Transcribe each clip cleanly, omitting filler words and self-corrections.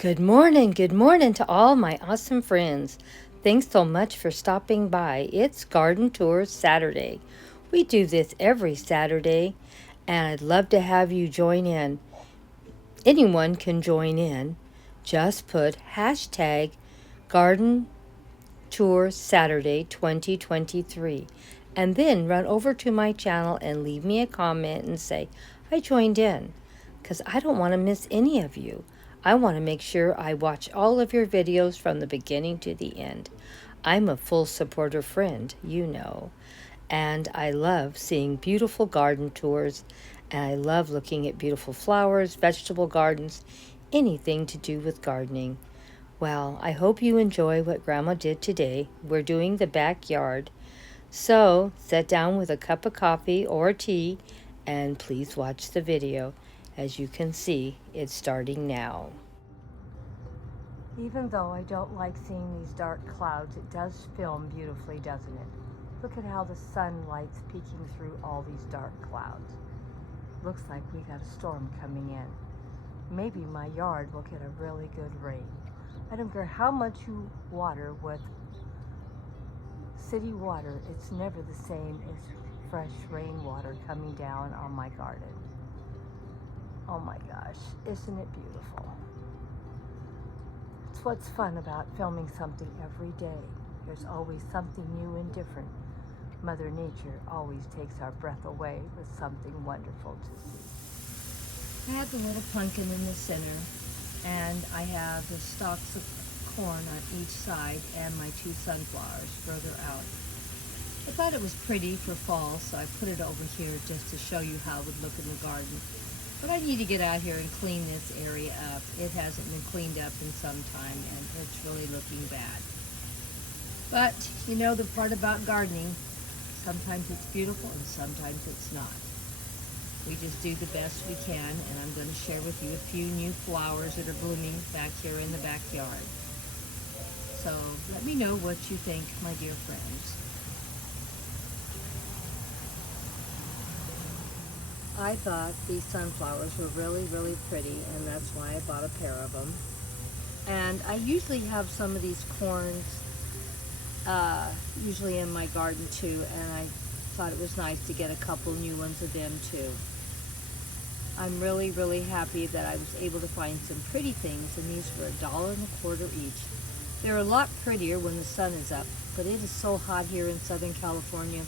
Good morning to all my awesome friends. Thanks so much for stopping by. It's Garden Tour Saturday. We do this every Saturday, and I'd love to have you join in. Anyone can join in. Just put hashtag Garden Tour Saturday 2023 and then run over to my channel and leave me a comment and say, I joined in, because I don't want to miss any of you. I want to make sure I watch all of your videos from the beginning to the end. I'm a full supporter friend, you know, and I love seeing beautiful garden tours, and I love looking at beautiful flowers, vegetable gardens, anything to do with gardening. Well, I hope you enjoy what Grandma did today. We're doing the backyard. So, sit down with a cup of coffee or tea and please watch the video. As you can see, it's starting now. Even though I don't like seeing these dark clouds, it does film beautifully, doesn't it? Look at how the sunlight's peeking through all these dark clouds. Looks like we got a storm coming in. Maybe my yard will get a really good rain. I don't care how much you water with city water, it's never the same as fresh rainwater coming down on my garden. Oh my gosh, isn't it beautiful? It's what's fun about filming something every day. There's always something new and different. Mother Nature always takes our breath away with something wonderful to see. I have the little pumpkin in the center, and I have the stalks of corn on each side and my two sunflowers further out. I thought it was pretty for fall, so I put it over here just to show you how it would look in the garden. But I need to get out here and clean this area up. It hasn't been cleaned up in some time, and it's really looking bad. But, you know the part about gardening, sometimes it's beautiful and sometimes it's not. We just do the best we can, and I'm going to share with you a few new flowers that are blooming back here in the backyard. So let me know what you think, my dear friends. I thought these sunflowers were really, really pretty, and that's why I bought a pair of them. And I usually have some of these corns usually in my garden too, and I thought it was nice to get a couple new ones of them too. I'm really, really happy that I was able to find some pretty things, and these were $1.25 each. They're a lot prettier when the sun is up, but it is so hot here in Southern California.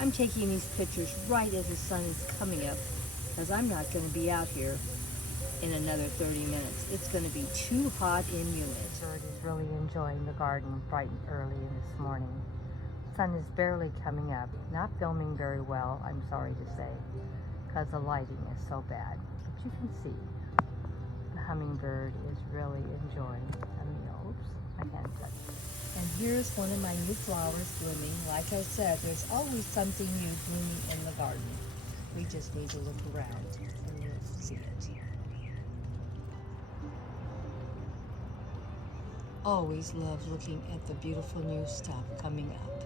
I'm taking these pictures right as the sun is coming up, because I'm not going to be out here in another 30 minutes. It's going to be too hot and humid. Bird is really enjoying the garden bright and early this morning. Sun is barely coming up, not filming very well, I'm sorry to say, because the lighting is so bad. But you can see the hummingbird is really enjoying the meal. Oops, my hand touched. And here's one of my new flowers blooming. Like I said, there's always something new blooming in the garden. We just need to look around and you'll see it. Always love looking at the beautiful new stuff coming up.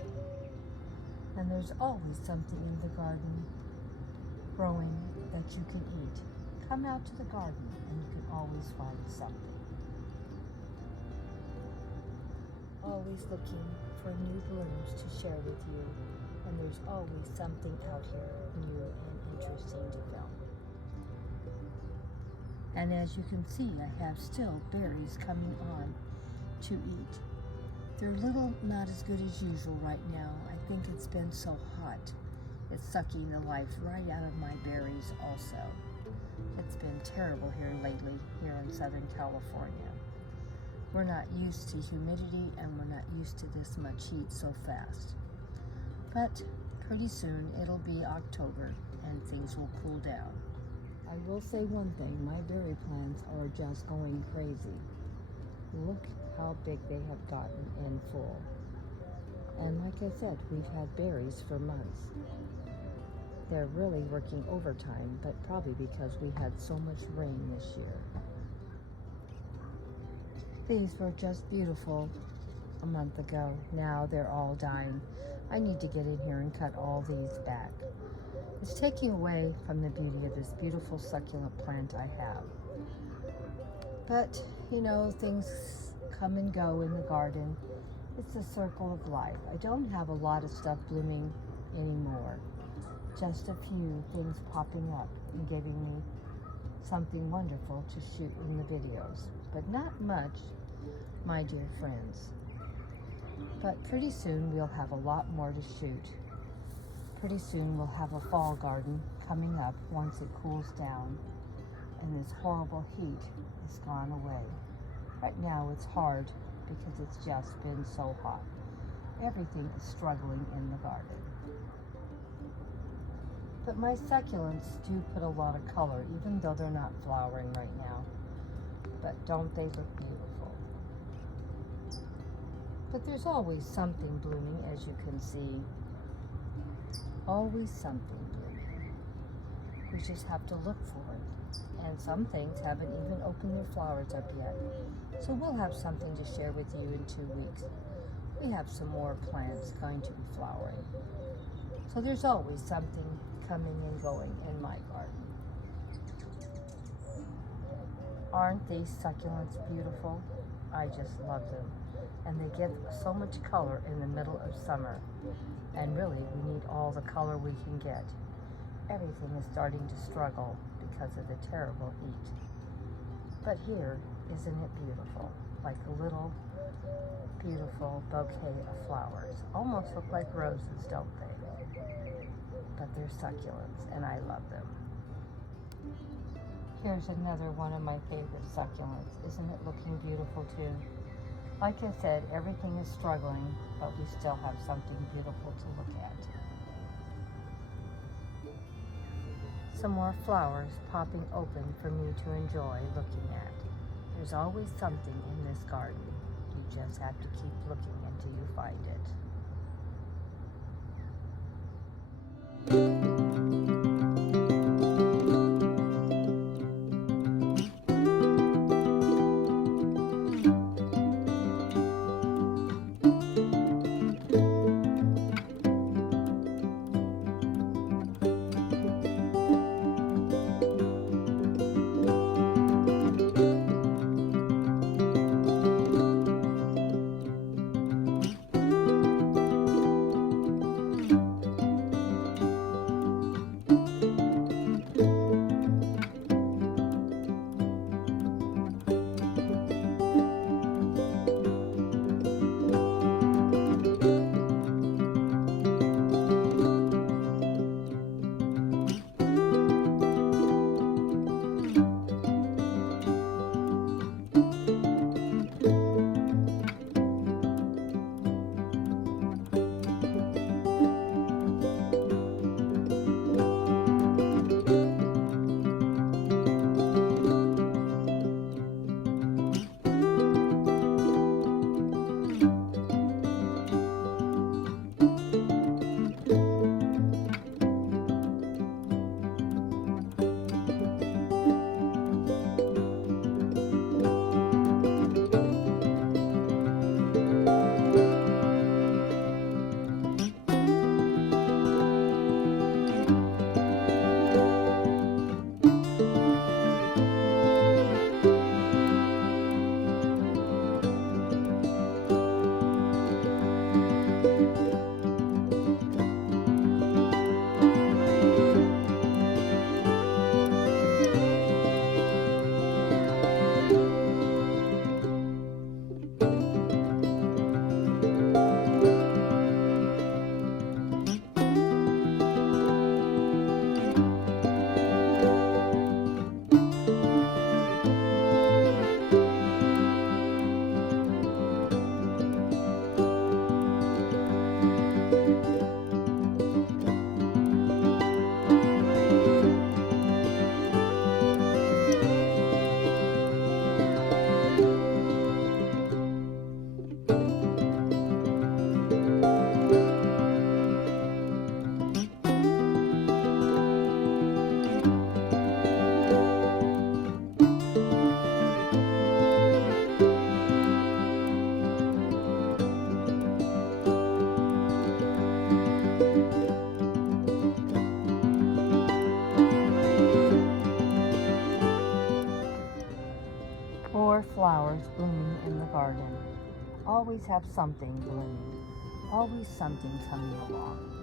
And there's always something in the garden growing that you can eat. Come out to the garden and you can always find something. Always looking for new blooms to share with you, and there's always something out here new and interesting to film. And as you can see, I have still berries coming on to eat. They're not as good as usual right now. I think it's been so hot. It's sucking the life right out of my berries also. It's been terrible here lately, here in Southern California. We're not used to humidity, and we're not used to this much heat so fast. But pretty soon it'll be October and things will cool down. I will say one thing, my berry plants are just going crazy. Look how big they have gotten and full. And like I said, we've had berries for months. They're really working overtime, but probably because we had so much rain this year. These were just beautiful a month ago. Now they're all dying. I need to get in here and cut all these back. It's taking away from the beauty of this beautiful succulent plant I have. But You know, things come and go in the garden. It's a circle of life. I don't have a lot of stuff blooming anymore. Just a few things popping up and giving me something wonderful to shoot in the videos. But not much, my dear friends. But pretty soon we'll have a lot more to shoot. Pretty soon we'll have a fall garden coming up once it cools down and this horrible heat is gone away. Right now it's hard because it's just been so hot. Everything is struggling in the garden. But my succulents do put a lot of color, even though they're not flowering right now. But don't they look beautiful? But there's always something blooming, as you can see. Always something blooming. We just have to look for it. And some things haven't even opened their flowers up yet. So we'll have something to share with you in 2 weeks. We have some more plants going to be flowering. So there's always something coming and going in my garden. Aren't these succulents beautiful? I just love them. And they give so much color in the middle of summer. And really, we need all the color we can get. Everything is starting to struggle because of the terrible heat. But here, isn't it beautiful? Like a little beautiful bouquet of flowers. Almost look like roses, don't they? But they're succulents, and I love them. Here's another one of my favorite succulents. Isn't it looking beautiful too? Like I said, everything is struggling, but we still have something beautiful to look at. Some more flowers popping open for me to enjoy looking at. There's always something in this garden. You just have to keep looking until you find it. more flowers blooming in the garden. Always have something blooming. Always something coming along.